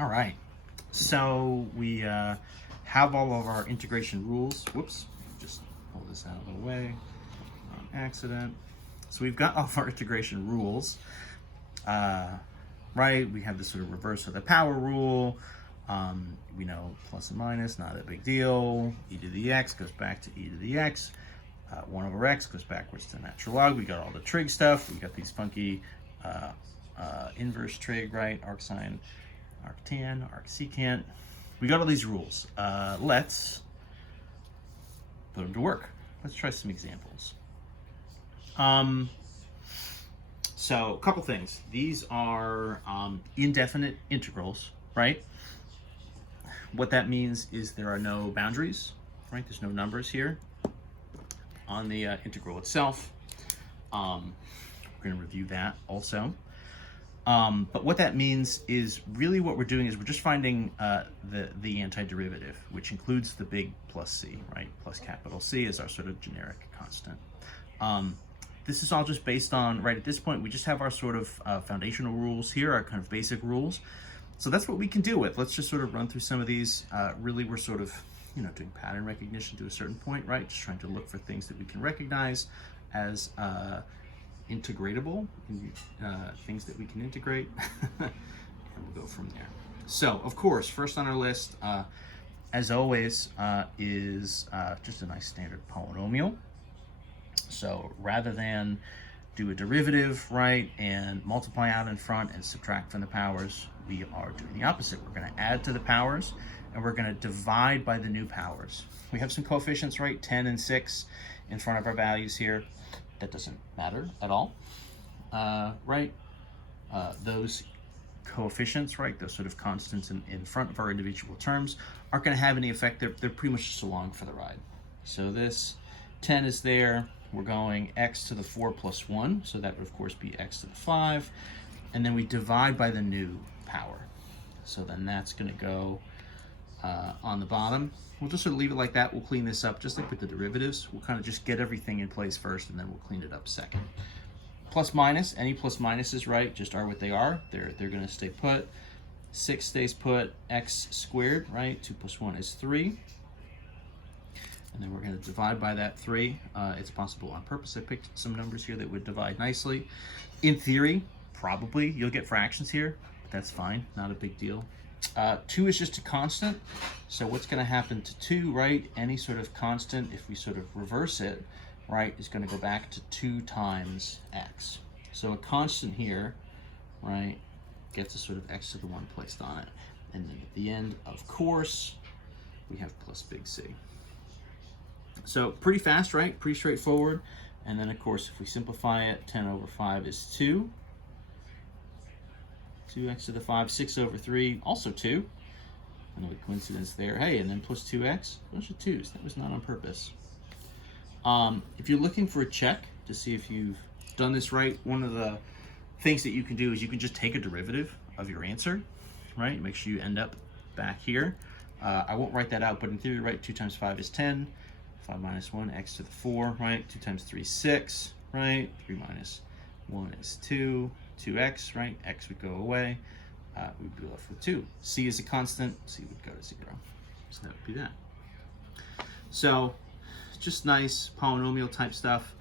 All right, so we have all of our integration rules. Whoops, just pull this out of the way on accident. So we've got all of our integration rules, right? We have this sort of reverse of the power rule. We know plus and minus, not a big deal. E to the x goes back to e to the x. 1 over x goes backwards to natural log. We got all the trig stuff. We got these funky inverse trig, right? Arcsine, arctan, arcsecant. We got all these rules. Let's put them to work. Let's try some examples. So a couple things. These are indefinite integrals, right? What that means is there are no boundaries, right? There's no numbers here on the integral itself. We're going to review that also. But what that means is really what we're doing is we're just finding the antiderivative, which includes the big plus c, right? Plus capital C is our sort of generic constant. This is all just based on, right, at this point, we just have our sort of foundational rules here, our kind of basic rules. So that's what we can deal with. Let's just sort of run through some of these. Really, we're sort of, doing pattern recognition to a certain point, right? Just trying to look for things that we can recognize as integratable, things that we can integrate, and we'll go from there. So, of course, first on our list, as always, is just a nice standard polynomial. So rather than do a derivative, right, and multiply out in front and subtract from the powers, we are doing the opposite. We're going to add to the powers, and we're going to divide by the new powers. We have some coefficients, right, 10 and 6 in front of our values here. That doesn't matter at all, right? Those coefficients, right, those sort of constants in front of our individual terms aren't going to have any effect. They're pretty much just along for the ride. So this 10 is there. We're going x to the 4 plus 1, so that would of course be x to the 5, and then we divide by the new power. So then that's going to go on the bottom. We'll just sort of leave it like that. We'll clean this up just like with the derivatives. We'll kind of just get everything in place first, and then we'll clean it up second. Plus minus, any plus minuses, right, just are what they are. They're going to stay put. 6 stays put, x squared, right, 2 plus 1 is 3. And then we're going to divide by that 3. It's possible on purpose I picked some numbers here that would divide nicely. In theory, probably you'll get fractions here, but that's fine, not a big deal. 2 is just a constant, so what's going to happen to 2, right? Any sort of constant, if we sort of reverse it, right, is going to go back to 2 times x. So a constant here, right, gets a sort of x to the 1 placed on it. And then at the end, of course, we have plus big C. So pretty fast, right? Pretty straightforward. And then, of course, if we simplify it, 10 over 5 is 2. 2x to the 5, 6 over 3, also 2. Another coincidence there. Hey, and then plus 2x, a bunch of 2's. That was not on purpose. If you're looking for a check to see if you've done this right, one of the things that you can do is you can just take a derivative of your answer, right? Make sure you end up back here. I won't write that out, but in theory, right, 2 times 5 is 10. 5 minus 1, x to the 4, right? 2 times 3 is 6, right? 3 minus 1 is 2. 2x, right? X would go away. We'd be left with 2. C is a constant. C would go to 0. So that would be that. So just nice polynomial type stuff.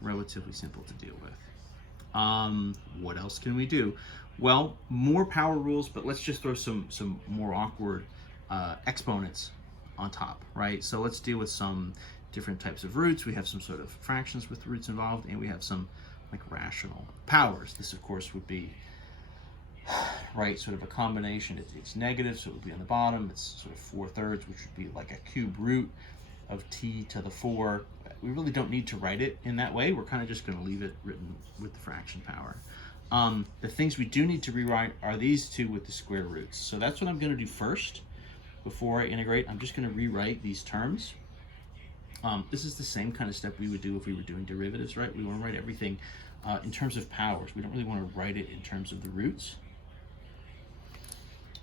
Relatively simple to deal with. What else can we do? Well, more power rules, but let's just throw some more awkward exponents on top, right? So let's deal with some different types of roots. We have some sort of fractions with roots involved, and we have some like rational powers. This, of course, would be, right, sort of a combination. It's negative, so it would be on the bottom. It's sort of 4/3, which would be like a cube root of t to the 4. We really don't need to write it in that way. We're kind of just going to leave it written with the fraction power. The things we do need to rewrite are these two with the square roots. So that's what I'm going to do first. Before I integrate, I'm just going to rewrite these terms. This is the same kind of step we would do if we were doing derivatives, right? We want to write everything in terms of powers. We don't really want to write it in terms of the roots,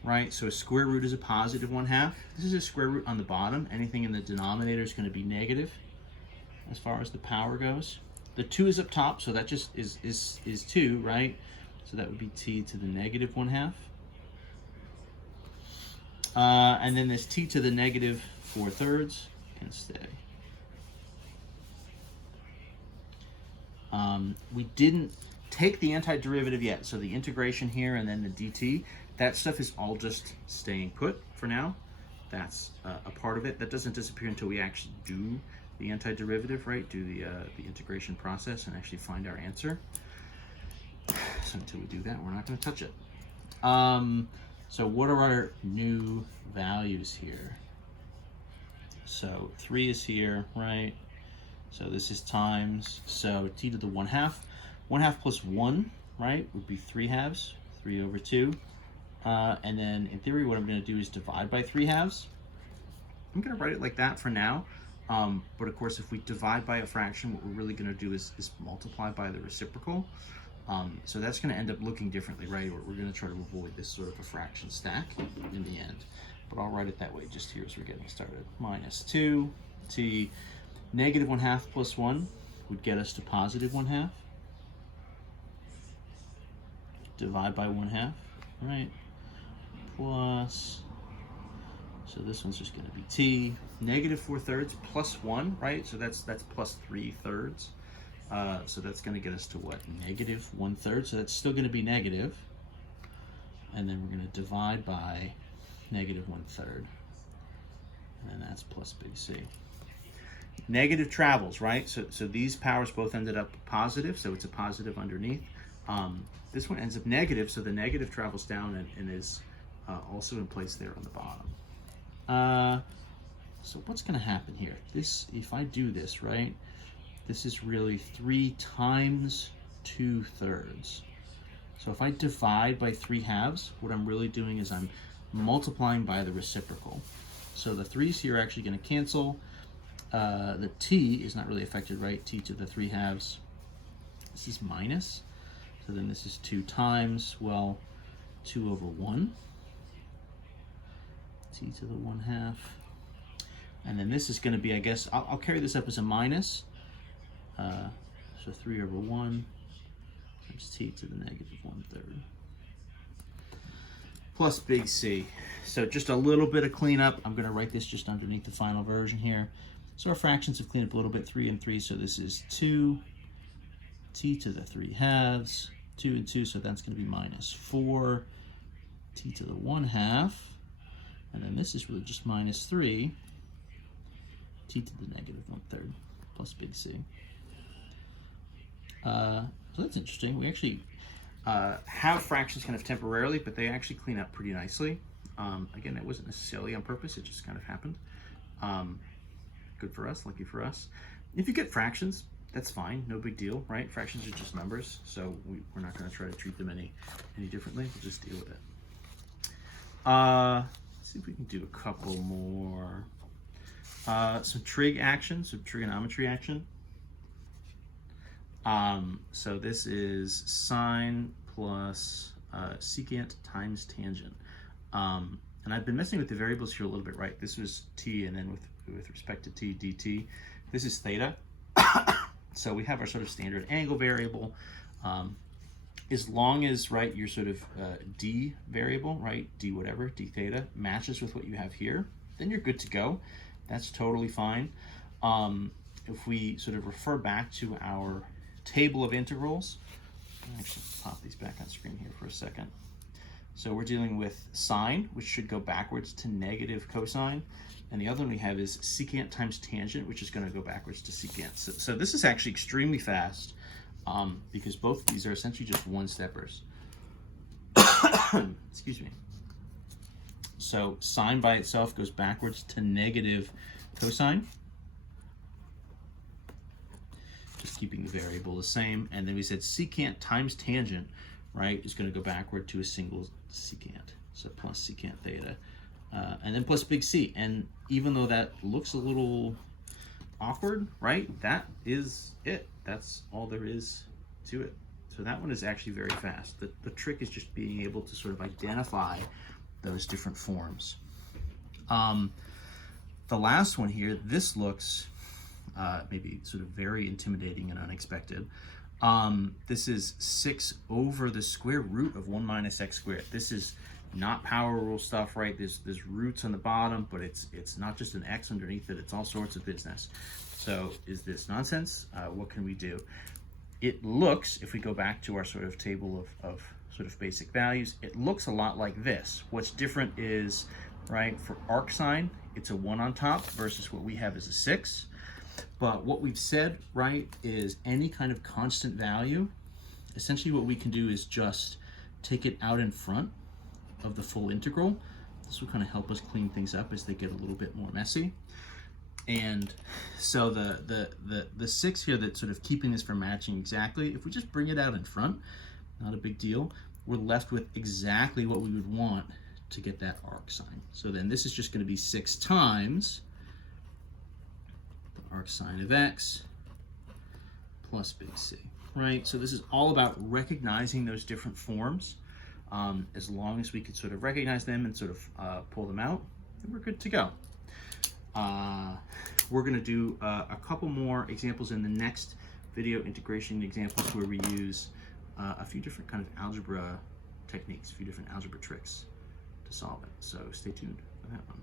right? So a square root is a positive 1/2. This is a square root on the bottom. Anything in the denominator is going to be negative as far as the power goes. The 2 is up top, so that just is 2, right? So that would be t to the negative 1/2. And then this t to the negative 4/3 can stay. We didn't take the antiderivative yet, so the integration here and then the dt, that stuff is all just staying put for now. That's a part of it. That doesn't disappear until we actually do the antiderivative, right? Do the integration process and actually find our answer. So until we do that, we're not going to touch it. So what are our new values here? So 3 is here, right? So this is times, so t to the 1/2. 1/2 plus 1, right, would be 3/2, 3/2. And then in theory, what I'm going to do is divide by 3/2. I'm going to write it like that for now. But of course, if we divide by a fraction, what we're really going to do is multiply by the reciprocal. So that's going to end up looking differently, right? We're going to try to avoid this sort of a fraction stack in the end. But I'll write it that way just here as we're getting started. Minus 2t, negative 1/2 plus 1 would get us to positive 1/2. Divide by 1/2, right? Plus, so this one's just going to be t, negative 4/3 plus 1, right? So that's plus 3/3. So that's going to get us to what? Negative 1/3. So that's still going to be negative. And then we're going to divide by negative 1/3. And then that's plus big C. Negative travels, right? So these powers both ended up positive, so it's a positive underneath. This one ends up negative, so the negative travels down and is also in place there on the bottom. So what's going to happen here? This, if I do this, right, this is really 3 times 2/3. So if I divide by 3/2, what I'm really doing is I'm multiplying by the reciprocal. So the 3's here are actually going to cancel. The t is not really affected, right? T to the 3/2. This is minus. So then this is 2 times, well, 2/1. T to the 1/2. And then this is going to be, I guess, I'll carry this up as a minus. So 3/1 times t to the negative 1/3. Plus big C. So just a little bit of cleanup. I'm going to write this just underneath the final version here. So our fractions have cleaned up a little bit, 3 and 3. So this is 2 t to the 3/2, 2 and 2. So that's going to be minus 4 t to the 1/2. And then this is really just minus 3 t to the negative 1/3 plus big C. So that's interesting. We actually have fractions kind of temporarily, but they actually clean up pretty nicely. Again, it wasn't necessarily on purpose. It just kind of happened. Good for us, lucky for us. If you get fractions, that's fine, no big deal, right? Fractions are just numbers, so we're not going to try to treat them any differently. We'll just deal with it. Let's see if we can do a couple more. Some trig action, some trigonometry action. So this is sine plus secant times tangent. And I've been messing with the variables here a little bit, right? This was t, and then with respect to t, dt. This is theta. So we have our sort of standard angle variable. As long as, right, your sort of d variable, right, d whatever, d theta, matches with what you have here, then you're good to go. That's totally fine. If we sort of refer back to our table of integrals, I'll actually pop these back on screen here for a second. So we're dealing with sine, which should go backwards to negative cosine. And the other one we have is secant times tangent, which is going to go backwards to secant. So this is actually extremely fast because both of these are essentially just one-steppers. Excuse me. So sine by itself goes backwards to negative cosine. Just keeping the variable the same. And then we said secant times tangent, right, is going to go backward to a single secant. So plus secant theta. And then plus big C. And even though that looks a little awkward, right, that is it. That's all there is to it. So that one is actually very fast. The trick is just being able to sort of identify those different forms. The last one here, this looks maybe sort of very intimidating and unexpected. This is 6 over the square root of 1 minus x squared. This is not power rule stuff, right? There's roots on the bottom, but it's not just an x underneath it. It's all sorts of business. So is this nonsense? What can we do? It looks, if we go back to our sort of table of sort of basic values, it looks a lot like this. What's different is, right, for arc sine, it's a 1 on top versus what we have is a 6. But what we've said, right, is any kind of constant value, essentially what we can do is just take it out in front of the full integral. This will kind of help us clean things up as they get a little bit more messy. And so the 6 here that's sort of keeping this from matching exactly, if we just bring it out in front, not a big deal, we're left with exactly what we would want to get that arc sine. So then this is just going to be 6 times the arc sine of x plus big C, right? So this is all about recognizing those different forms. As long as we could sort of recognize them and sort of pull them out, then we're good to go. We're going to do a couple more examples in the next video, integration examples, where we use a few different kind of algebra techniques, a few different algebra tricks to solve it. So stay tuned for that one.